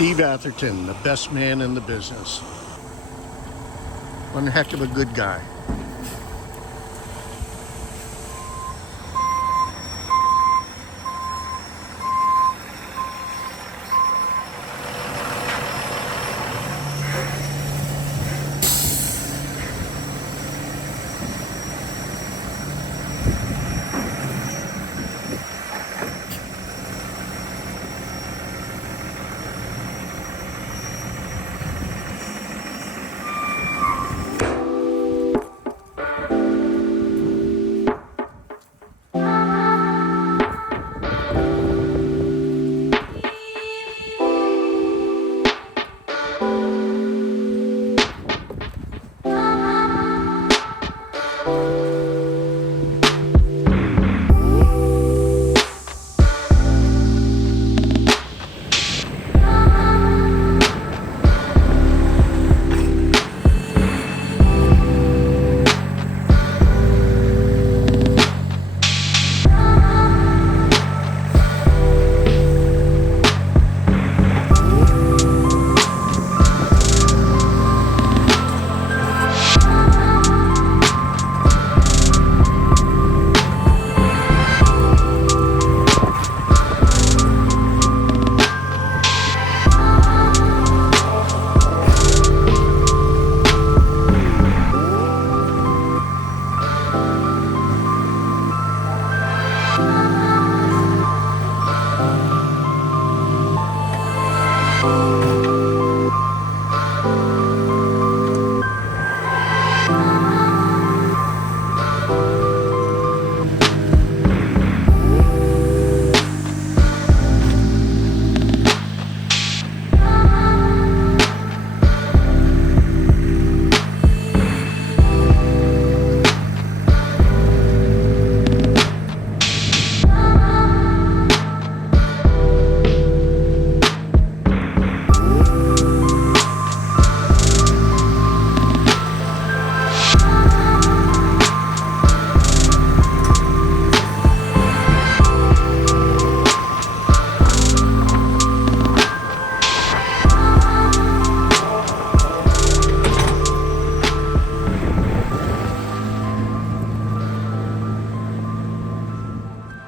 Steve Atherton, the best man in the business. One heck of a good guy.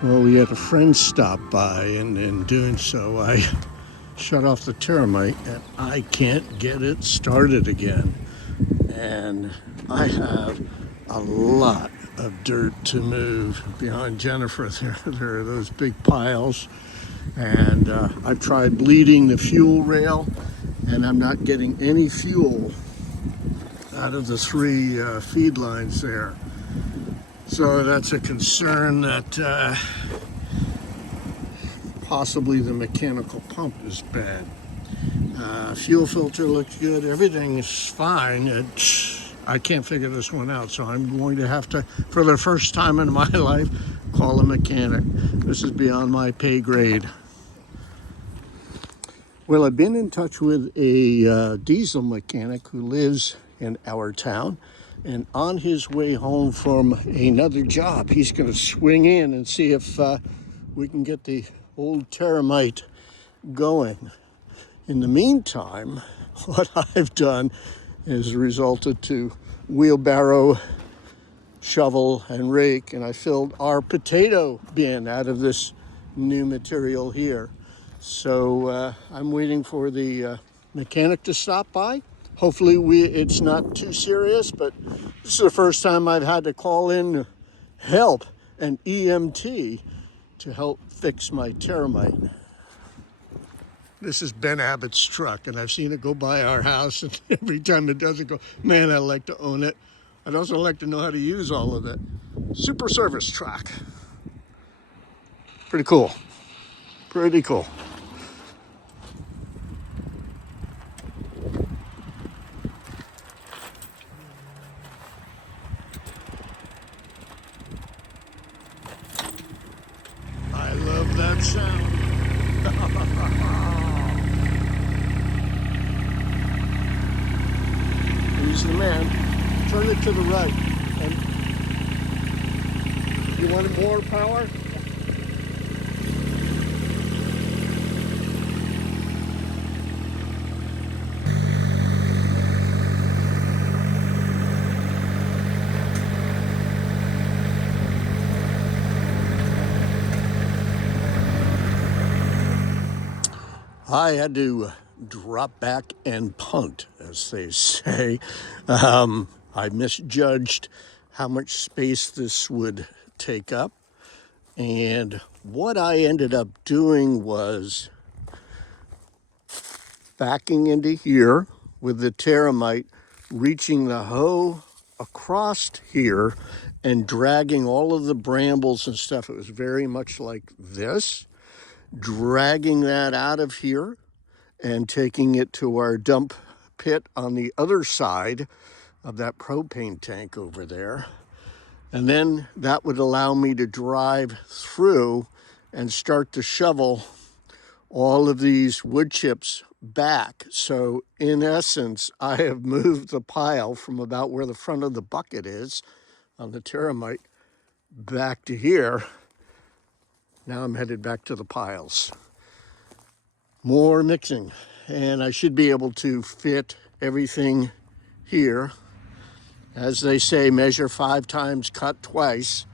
Well, we had a friend stop by, and in doing so, I shut off the Terramite, and I can't get it started again. And I have a lot of dirt to move behind Jennifer. There are those big piles, and I've tried bleeding the fuel rail, and I'm not getting any fuel out of the three feed lines there. So that's a concern that possibly the mechanical pump is bad. Fuel filter looks good. Everything is fine. I can't figure this one out, so I'm going to have to, for the first time in my life, call a mechanic. This is beyond my pay grade. Well, I've been in touch with a diesel mechanic who lives in our town. And on his way home from another job, he's going to swing in and see if we can get the old Terramite going. In the meantime, what I've done is resulted to wheelbarrow, shovel, and rake, and I filled our potato bin out of this new material here. So I'm waiting for the mechanic to stop by. Hopefully it's not too serious, but this is the first time I've had to call in help, an EMT, to help fix my Terramite. This is Ben Abbott's truck, and I've seen it go by our house, and every time it doesn't go, man, I'd like to own it. I'd also like to know how to use all of it. Super service truck. Pretty cool. Pretty cool. I love that sound. He's the man. Turn it to the right. And you want more power? I had to drop back and punt, as they say. I misjudged how much space this would take up. And what I ended up doing was backing into here with the Terramite, reaching the hoe across here and dragging all of the brambles and stuff. It was very much like this, dragging that out of here and taking it to our dump pit on the other side of that propane tank over there. And then that would allow me to drive through and start to shovel all of these wood chips back. So in essence, I have moved the pile from about where the front of the bucket is on the Terramite back to here. Now I'm headed back to the piles. More mixing, and I should be able to fit everything here. As they say, measure 5 times, cut twice,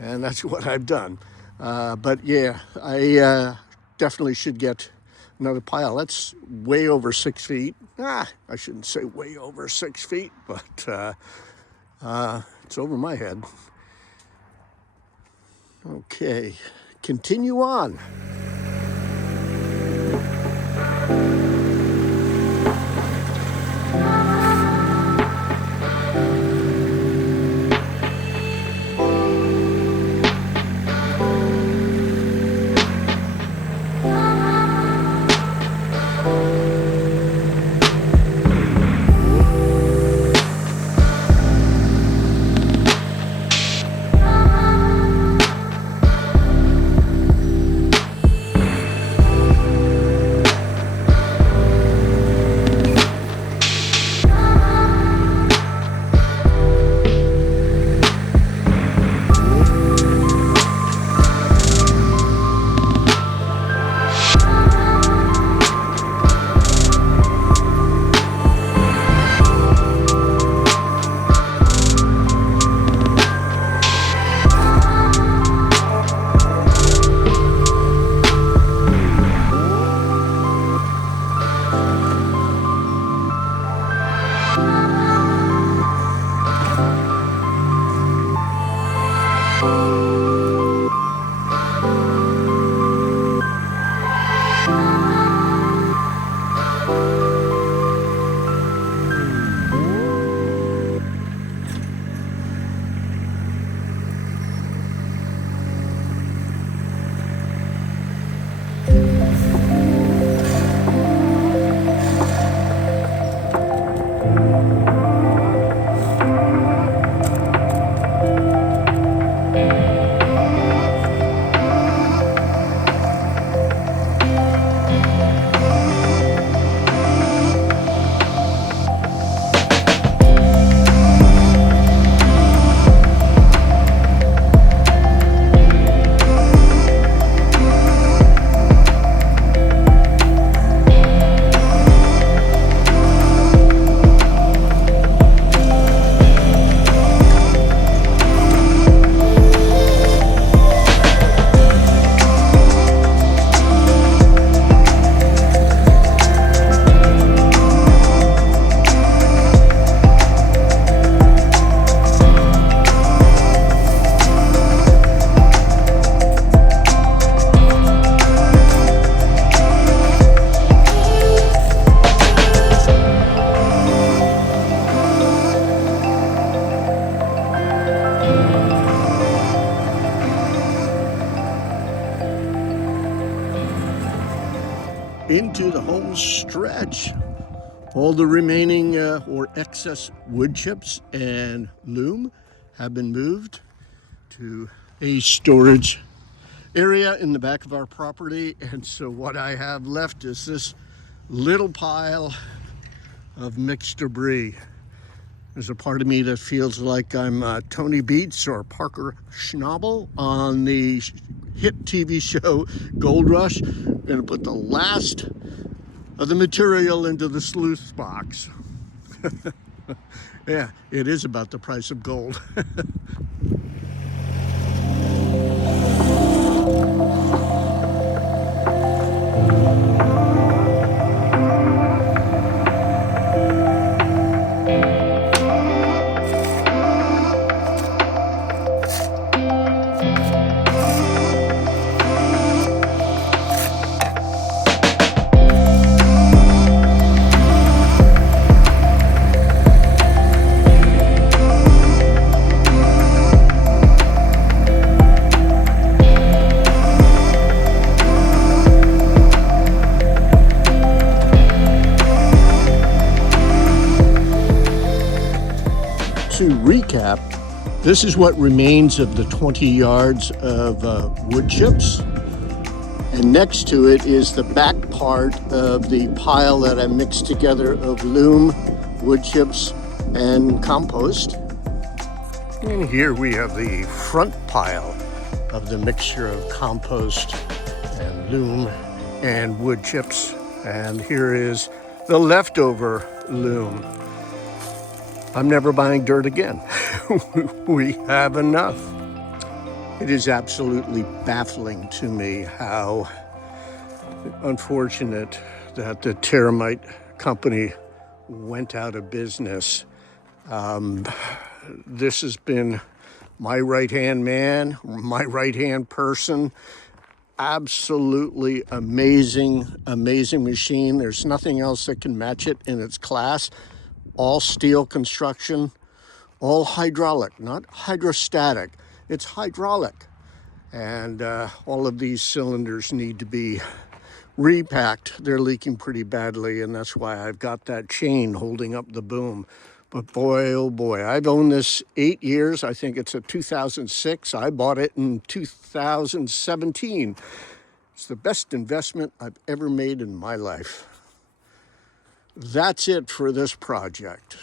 and that's what I've done. But yeah, I definitely should get another pile. That's way over 6 feet. I shouldn't say way over 6 feet, but it's over my head. Okay, continue on. Into the home stretch. All the remaining or excess wood chips and loom have been moved to a storage area in the back of our property. And so what I have left is this little pile of mixed debris. There's a part of me that feels like I'm Tony Beets or Parker Schnabel on the hit TV show Gold Rush. I'm gonna put the last of the material into the sleuth box. Yeah, it is about the price of gold. to recap, this is what remains of the 20 yards of wood chips. And next to it is the back part of the pile that I mixed together of loam, wood chips, and compost. And here we have the front pile of the mixture of compost and loam and wood chips. And here is the leftover loam. I'm never buying dirt again. We have enough. It is absolutely baffling to me how unfortunate that the Terramite company went out of business. This has been my right-hand man, my right-hand person. Absolutely amazing, amazing machine. There's nothing else that can match it in its class. All steel construction, all hydraulic, not hydrostatic. It's hydraulic. And all of these cylinders need to be repacked. They're leaking pretty badly, and that's why I've got that chain holding up the boom. But boy, oh boy, I've owned this 8 years. I think it's a 2006. I bought it in 2017. It's the best investment I've ever made in my life. That's it for this project.